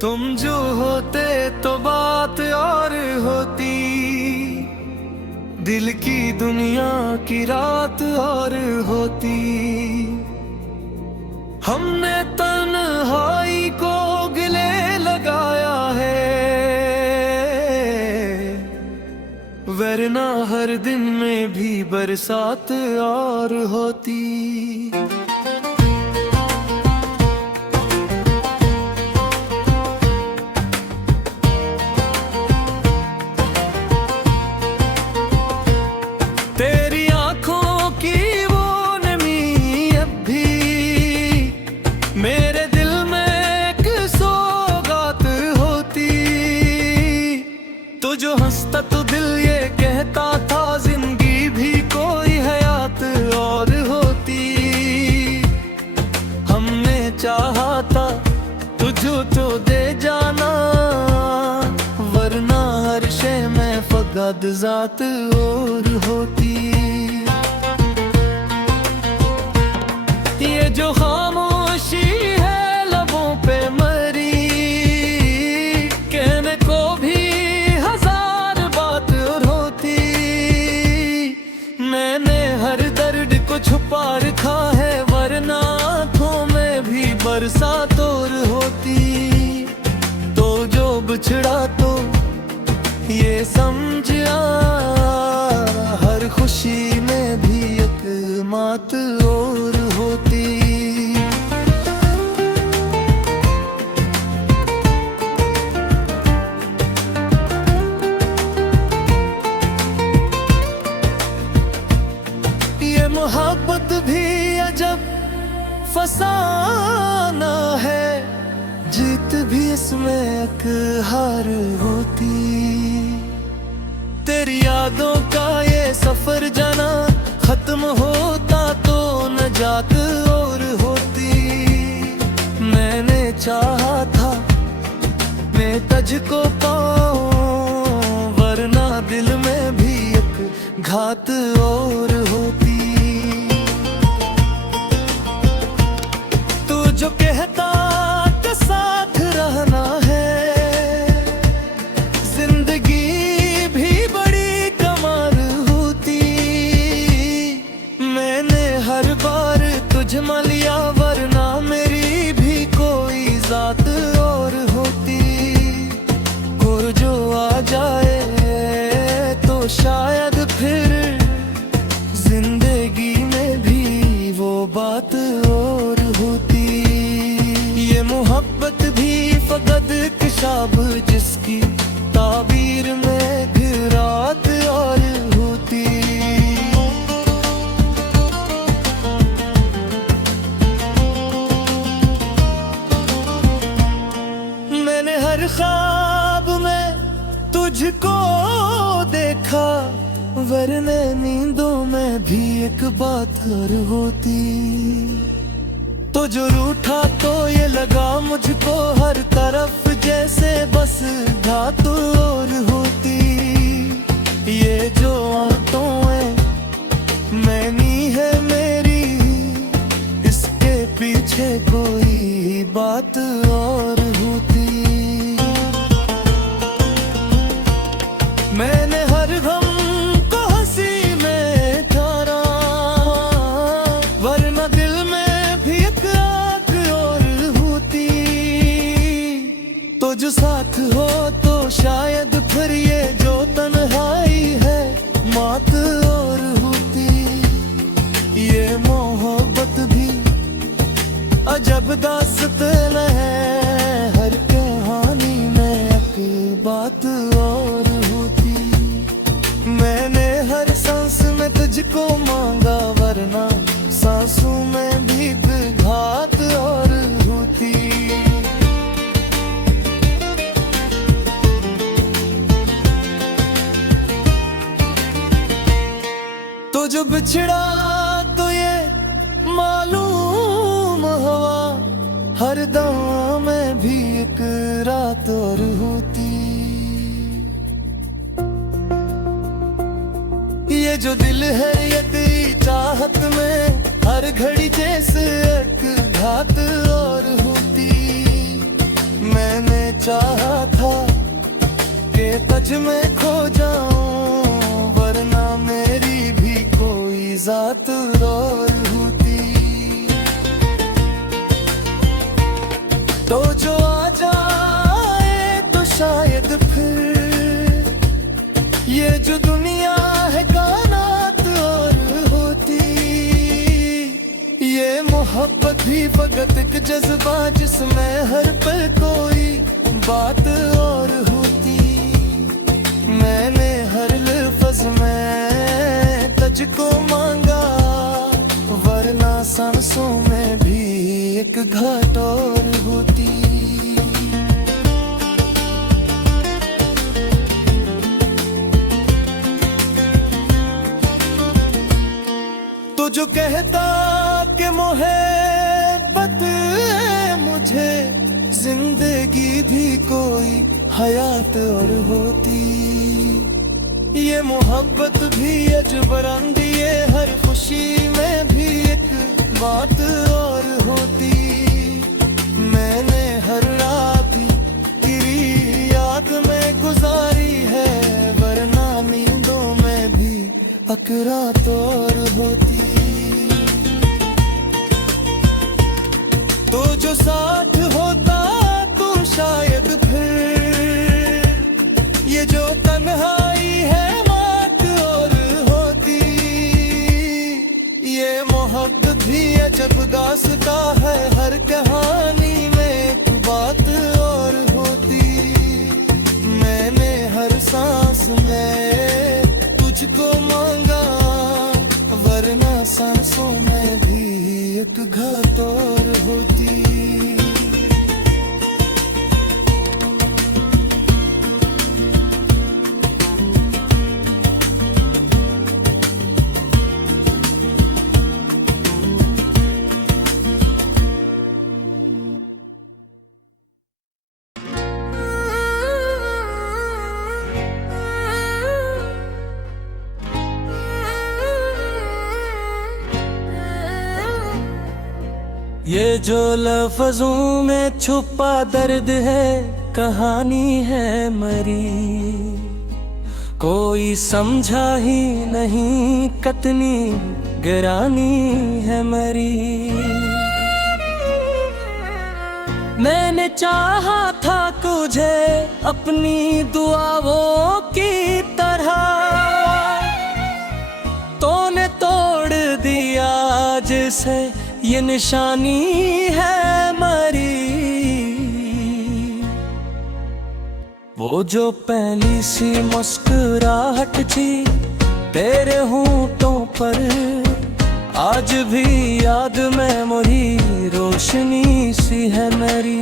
तुम जो होते तो बात और होती, दिल की दुनिया की रात और होती। हमने तन्हाई को गले लगाया है, वरना हर दिन में भी बरसात और होती। तेरी आंखों की वो नमी अब भी मेरे दिल में एक सौगात होती। तू जो हंसता तो दिल ये कहता था जिंदगी भी कोई हयात और होती। हमने चाहा था तुझो तो दे जाना, वरना हर शे में फकत जात और होती। ये जो खामोशी है लबों पे मरी, कहने को भी हजार बात और होती। मैंने हर दर्द को छुपा रखा है, वरना आँखों में भी बरसात और होती। तो जो बिछड़ा तो ये समझा, हर खुशी में भी एक मात और होती। ये मोहब्बत भी अजब फसाना है, जीत भी इसमें एक हार होती। तेरी यादों का ये सफर जाना खत्म होता तो नजात और होती। मैंने चाहा था मैं तुझको पाऊं, वरना दिल में भी एक घात और होती। तू जो कहता के साथ रहना है, तुझ लिया वरना मेरी भी कोई जात और होती। और जो आ जाए तो शायद फिर जिंदगी में भी वो बात और होती। ये मोहब्बत भी फकत किशाब जिसकी ताबीर में भी रात और होती। हर ख्वाब में तुझको देखा, वरना नींदों में भी एक बात और होती। तो जो रूठा तो ये लगा मुझको हर तरफ जैसे बस घात और होती। ये जो आंखों है मैनी है मेरी, इसके पीछे कोई बात और होती। मैंने हर गम को हंसी में ठारा, वरना दिल में भी एक आग और होती। तो जो साथ हो तो शायद फिर ये जो तन्हाई है मात और होती। ये मोहब्बत भी अजब दास्तान है, हर कहानी में एक बात और। मैंने हर सांस में तुझको मांगा, वरना सांसों में भी घात और होती। तो जो बिछड़ा तो ये मालूम हवा, हर दवा में भी एक रात और होती। ये जो दिल है ये तेरी चाहत में हर घड़ी जैसे एक घात और होती। मैंने तज में खो जाऊं, वरना मेरी भी कोई जात और होती। तो जो आ जाए तो शायद फिर ये जो दुनिया है कायनात और होती। ये मोहब्बत भी फकत एक जज्बा जिसमें हर पल कोई बात और होती। मैंने हर लफ्ज़ में तुझको मांगा, वरना सांसों में भी एक घाट और होती। तो जो कहता कि मोहब्बत मुझे जिंदगी भी कोई हयात और होती। ये मोहब्बत भी अजबर अंदिए, हर खुशी में भी एक बात और होती। मैंने हर रात तेरी याद में गुजारी है, वरना नींदों में भी अकरात और होती। तो जो साथ होता तो शायद फिर ये जो तन्हाई है मात और होती। ये मोहब्बत भी अजब दास्तां है, हर कहानी में एक बात और होती। मैंने हर सांस में तुझको मांगा, वरना सांसों में भी एक घात और होती। ये जो लफ्ज़ों में छुपा दर्द है, कहानी है मरी। कोई समझा ही नहीं कितनी गिरानी है मरी। मैंने चाहा था तुझे अपनी दुआओं की तरह, तूने तोड़ दिया जिसे ये निशानी है मरी। वो जो पहली सी मुस्कुराहट थी तेरे होंठों पर, आज भी याद में मोरी रोशनी सी है मेरी।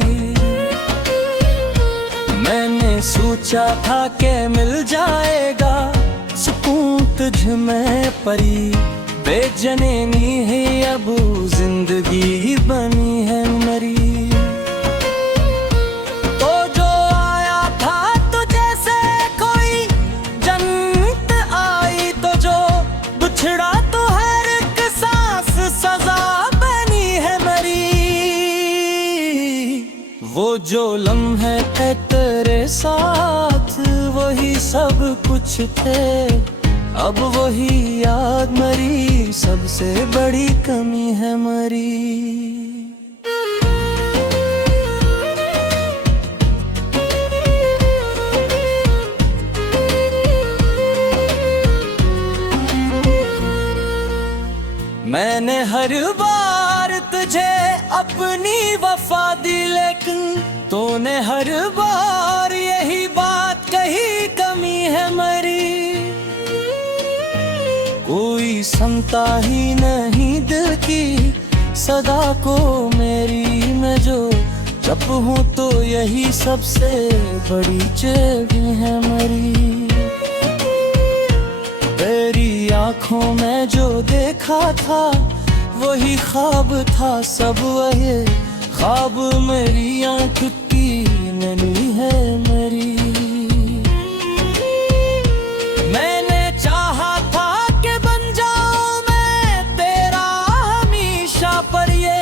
मैंने सोचा था कि मिल जाएगा सुकून तुझ में परी, बेजननी है अब जिंदगी बनी है मरी। तो जो आया था तो जैसे कोई जन्नत आई, तो जो बिछड़ा तो हर एक सांस सजा बनी है मरी। वो जो लम्हे थे तेरे साथ वही सब कुछ थे, अब वही याद मरी, सबसे बड़ी कमी है मरी। मैंने हर बार तुझे अपनी वफा दी, लेकिन तूने हर बार यही बात कही, कमी है मरी। कोई सुनता ही नहीं दिल की सदा को मेरी, मैं जो चुप हूँ तो यही सबसे बड़ी जगह है मरी। तेरी आँखों में जो देखा था वही ख्वाब था, सब वही ख्वाब मेरी आँख की नैनी है मेरी। मैंने चाहा था कि बन जाऊं मैं तेरा हमेशा, पर ये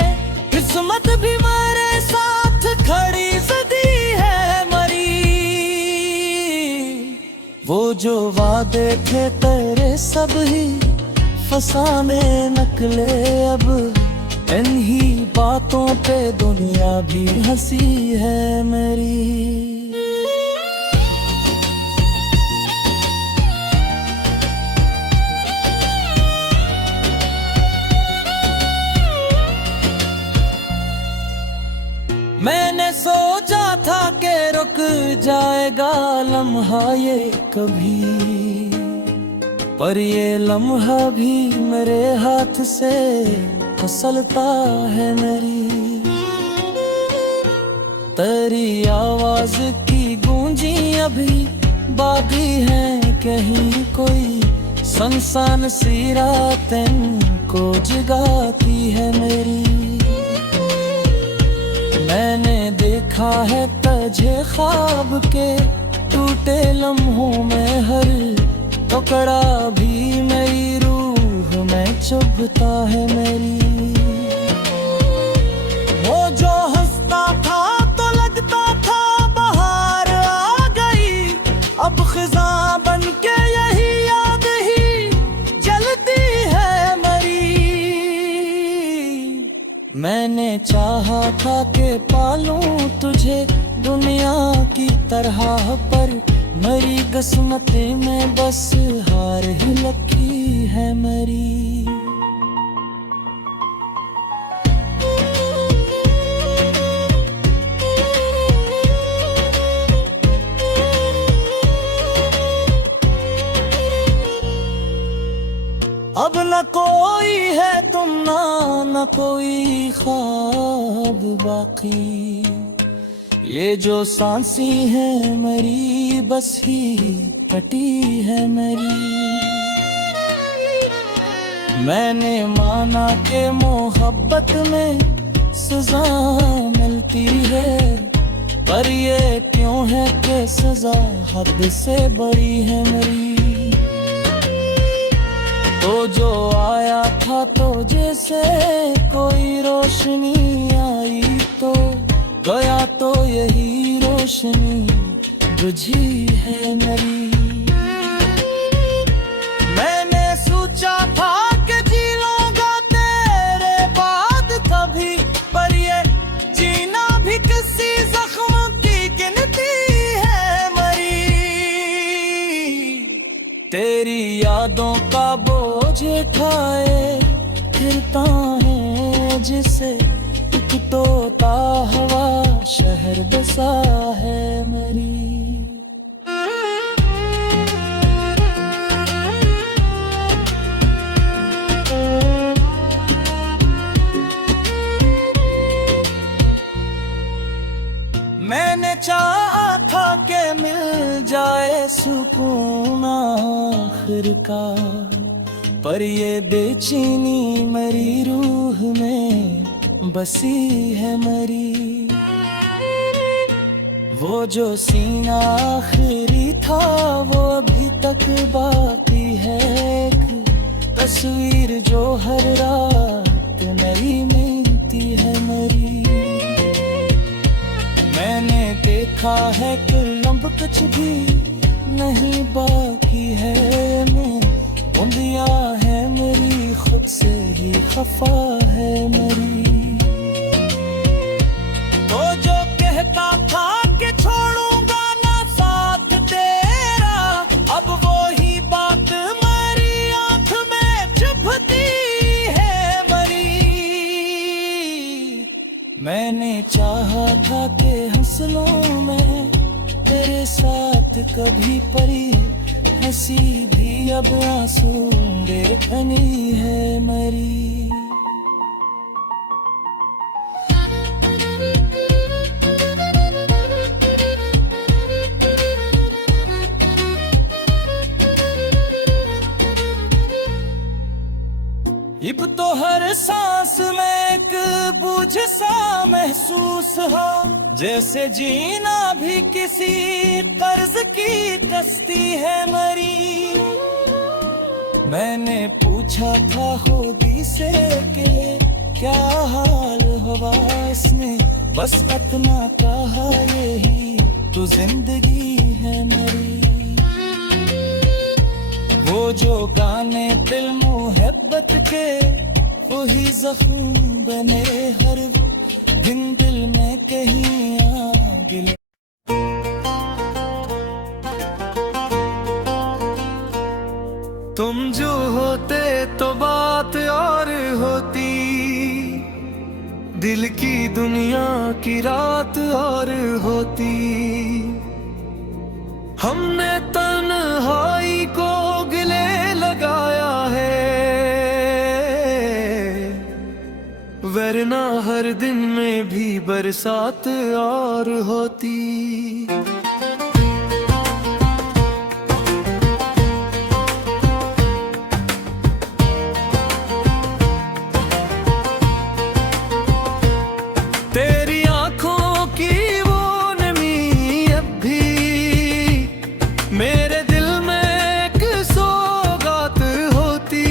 किस्मत भी मेरे साथ खड़ी सदी है मरी। जो वादे थे तेरे सब ही फसाने निकले अब। इन्हीं बातों पे दुनिया भी हंसी है मेरी। मैंने सोचा था कि रुक जाएगा लम्हा ये कभी, पर ये लम्हा भी मेरे हाथ से फिसलता है मेरी। तेरी आवाज की गूंजी अभी बाकी है कहीं, कोई सुनसान सी रातें को जगाती है मेरी। मैंने देखा है तुझे ख्वाब के टूटे लम्हों में, हर टुकड़ा भी मेरी रूह में चुभता है मेरी। वो जो हंसता था तो लगता था बाहर आ गई, अब खिज़ां बन के यही याद ही जलती है मेरी। मैंने चाहा था कि पालूं तुझे दुनिया की तरह, पर मेरी किस्मत में बस हार ही लगी है मेरी। अब न कोई है तुम ना, न कोई ख्वाब बाकी, ये जो सांसी है मेरी बस ही कटी है मेरी। मैंने माना कि मोहब्बत में सजा मिलती है, पर ये क्यों है कि सजा हद से बड़ी है मेरी। तो जो आया था तो जैसे कोई रोशनी आई, तो गया तो यही रोशनी बुझी है मेरी। मैंने सोचा था कि जी लूंगा तेरे बाद कभी, पर ये जीना भी किसी जख्म की गिनती है मेरी। तेरी यादों का बोझ उठाए फिरता है जिसे एक तोता हवा शहर बसा है मेरी। मैंने चाहा था कि मिल जाए सुकून आखिर का, पर ये बेचैनी मेरी रूह में बसी है मेरी। वो जो सीना आखिरी था वो अभी तक बाकी है, एक तस्वीर जो हर रात नई मिलती है मेरी। मैंने देखा है कि लम्ब कुछ भी नहीं बाकी है, मैं बूंदिया है मेरी खुद से ही खफा है मेरी। तो जो कहता था कि छोड़ूंगा ना साथ तेरा, अब वो ही बात मेरी आंख में चुभती है मेरी। मैंने चाहा था कि हंस लूं मैं तेरे साथ कभी, परी हंसी भी अब आंसू देखनी है मेरी। अब तो हर सांस में एक बोझ सा महसूस हो, जैसे जीना भी किसी कर्ज की कश्ती है मेरी। मैंने पूछा था खुदी से कि क्या हाल हुआ, इसने बस इतना कहा यही तो जिंदगी है मेरी। जो गाने दिल मोहब्बत के वही जख्म बने हर दिन दिल में कहीं आगे ले। तुम जो होते तो बात और होती, दिल की दुनिया की रात और होती। हमने तन्हाई को गिले लगाया है, वरना हर दिन में भी बरसात और होती। तेरी आंखों की वो नमी अब भी मेरे दिल में एक सौगात होती।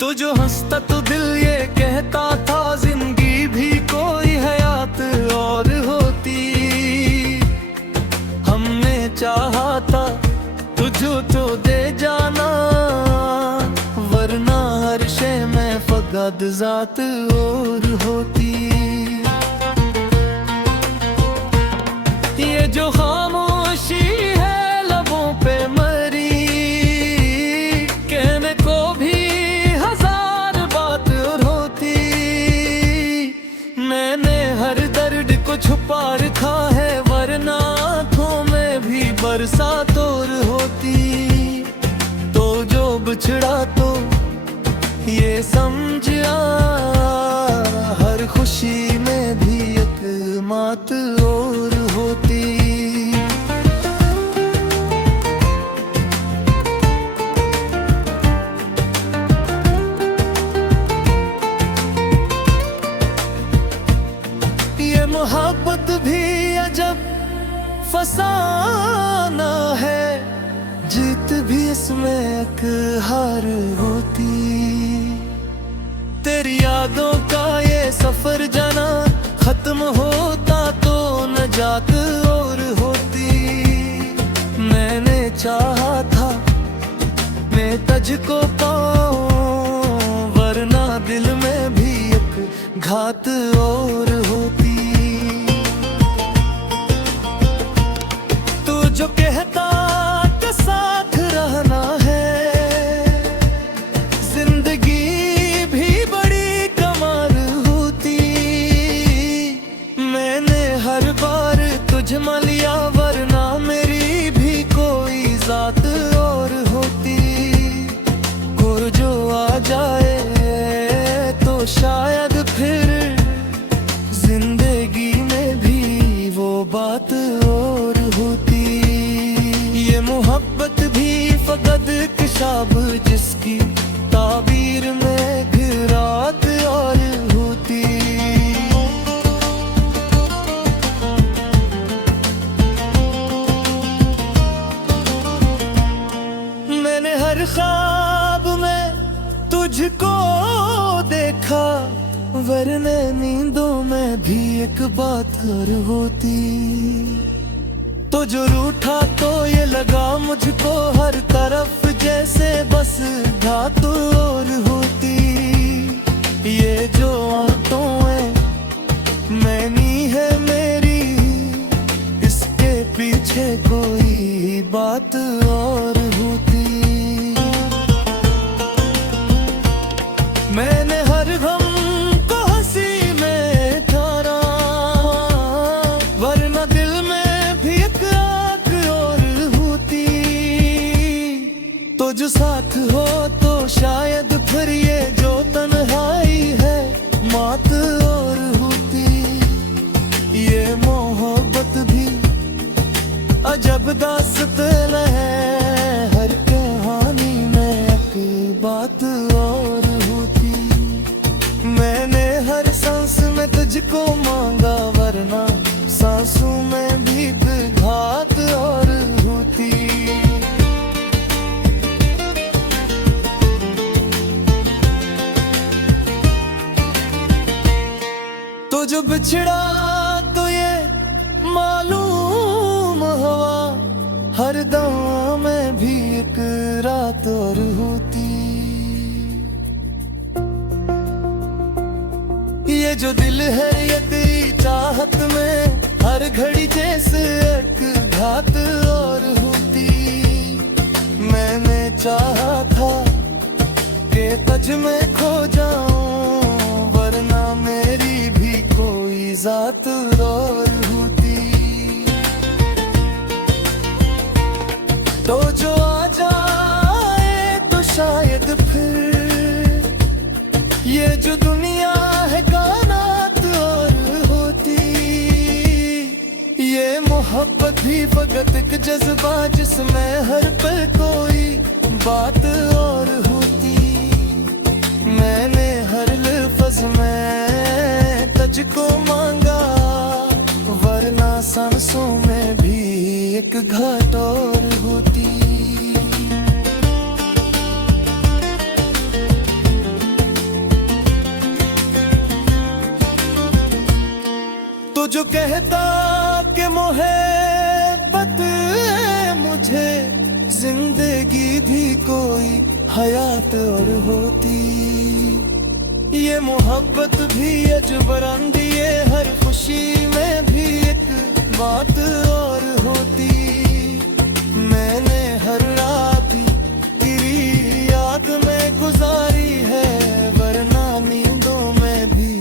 तो जो हंसता तो दिल ये कहता था जिंदगी भी कोई हयात और होती। हमने चाहा था तुझो तो दे जाना, वरना हर शे में फकत जात और होती। ये जो खामोशी है लबों पे मरी, कहने को भी हजार बात और होती। मैंने हर दर्द को छुपा रखा है, वरना आँखों में भी बरसात और होती। तो जो बिछड़ा तो ये समझा, हर खुशी में भी एक मात और होती। ये मोहब्बत भी अजब फसाना है, जीत भी इसमें एक हार होती। तेरी यादों का ये सफर जाना खत्म होता तो नजात और होती। मैंने चाहा था मैं तुझको पाऊं, वरना दिल में भी एक घात और होती। तू जो कहता के साथ रहना है, जिंदगी भी बड़ी कमाल होती। मैंने हर बार तुझ मान लिया, वरना मेरी भी कोई जात और होती। और जो आ जाए तो शायद फिर जिंदगी में भी वो बात और होती। ये मोहब्बत भी फकत किशाब जिसकी ताबीर में घरात और होती। मैंने हर ख्वाब में तुझको देखा, वरना नींदों में भी एक बात और होती। तो जो रूठा तो ये लगा मुझको हर तरफ जैसे बस घात और होती। ये जो आंखों है मैनी है मेरी, इसके पीछे कोई बात और होती। मैंने हर गम को हंसी में ठाना, वरना दिल में भी एक आग और होती। तो जो साथ हो तो शायद फिर ये जो तन्हाई है मात और होती। ये मोहब्बत भी अजब दास्तान है, हर कहानी में एक बात और होती। मैंने हर सांस में तुझको मांगा, वरना सांसों में भी घात और होती। तो जो बिछड़ा तो ये मालूम हवा, हर दवा में भी एक रात और होती। ये जो दिल है ये तेरी चाहत में हर घड़ी जैसे एक घात और होती। मैंने चाहा था कि तज में खो जाऊं, वरना मेरी भी कोई जात और होती। तो जो आ जाए तो शायद फिर ये जो दुनिया है कायनात और होती। ये मोहब्बत भी फकत एक जज्बा जिसमें हर पल कोई बात और होती। मैंने हर लफ्ज़ में तुझको मांगा, वरना सांसों में भी एक घाट और होती। तो जो कहता कि मोहब्बत मुझे जिंदगी भी कोई हयात और होती। ये मोहब्बत भी अजबर अंदिए हर खुशी में भी एक बात और होती। मैंने हर रात तेरी याद में गुजारी है, वरना नींदों में भी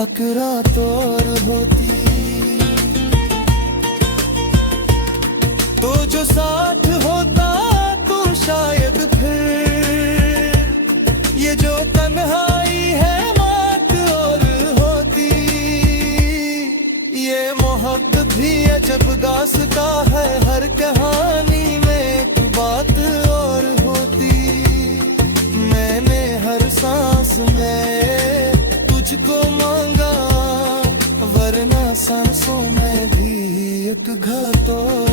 अकरात और होती। तो जो साथ होता तो शायद फिर ये जो तन्हाई है मात और होती। ये मोहब्बत भी अजब दास्ता है, हर कहानी में एक बात और होती। मैंने हर सांस में तुझको मांगा, वरना सांसों में भी एक घात और